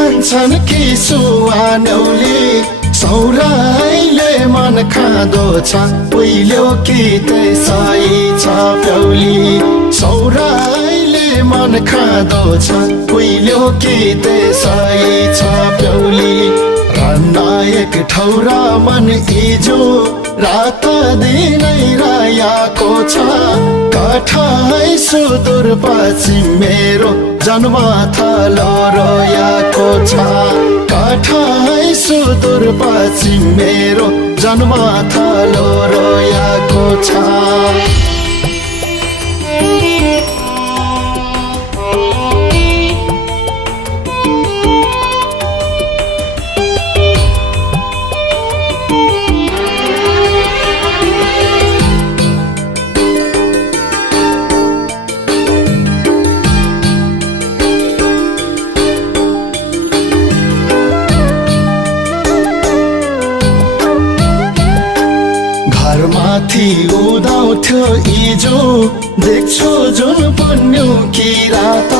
खान्छन् कि सुवानौली सौराइले मन खाँदो छ उइल्यो कि त्यसै छ प्याउली सौराइले मन खाँदो छ उइल्यो कि त्यसै छ प्याउली नायक ठौरा मन इजो रात दिनै रायाको छ कठाई सुदूर पश्चिम मेरो जन्म थलो रोयाको छ कठाई सुदूर पश्चिम मेरो जन्म थलो रोयाको छ घरमाथि उदाउँथ्यो इजो देख्छु जुन पन्यु किरात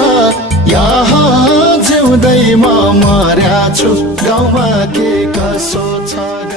यहाँ जिउँदै म मर्या छु गाउँमा के कसो छ।